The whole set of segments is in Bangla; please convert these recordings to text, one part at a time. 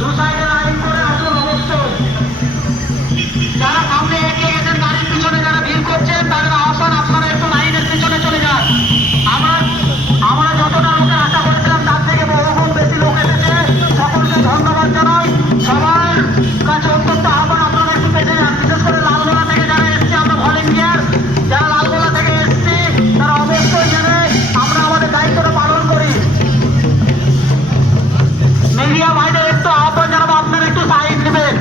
দু সাইডে লাইন করে আসুন অবশ্যই। যারা সামনে এগিয়ে গেছেন গাড়ির পিছনে যারা ভিড় করছেন তাদের আহ্বান আপনারা একটু লাইনের পিছনে চলে যান। আমরা আমরা যতটা লোকের আশা করেছিলাম তার থেকে বহুগুণ বেশি লোক এসেছে। সকলকে ধন্যবাদ জানাই। সবার কাছে অত্যন্ত আহ্বান আপনারা একটু পেছনে যান। বিশেষ করে লালগোলা থেকে যারা এসছে আমরা ভলেন্টিয়ার যারা লালগোলা থেকে এসছি তারা অবশ্যই জেনে আমরা আমাদের দায়িত্বটা পালন করি। মিডিয়া ভাইদের একটু আহ্বান জানাবো আপনারা একটু সাইড নেবেন।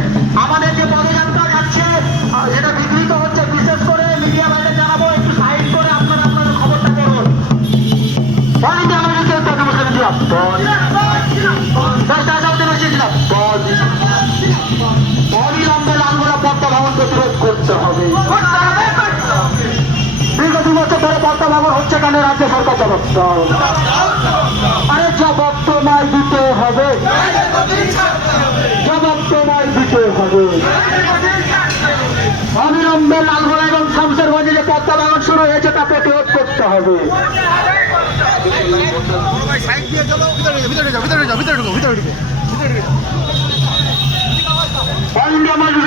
আমাদের যে পদযাত্রা যাচ্ছে যেটা বিঘ্নিত হচ্ছে, বিশেষ করে মিডিয়া ভাইদের জানাবো একটু সাইড করে আপনারা আপনাদের খবরটা করুন। অবিলম্বে লালগোলা পদ্মা ভবন প্রতিরোধ করতে হবে। দীর্ঘ 2 বছর ধরে পদ্মা ভবন হচ্ছে কেন রাজ্য সরকার জবাব দাও। আরে জবাব তোমায় দিতে হবে, জবাব তোমায় দিতে হবে। অবিলম্বে লালগোলা এবং শামসেরগঞ্জে যে পদ্মা ভবন শুরু হয়েছে তা প্রতিরোধ করতে হবে। অল ইন্ডিয়া মজদুর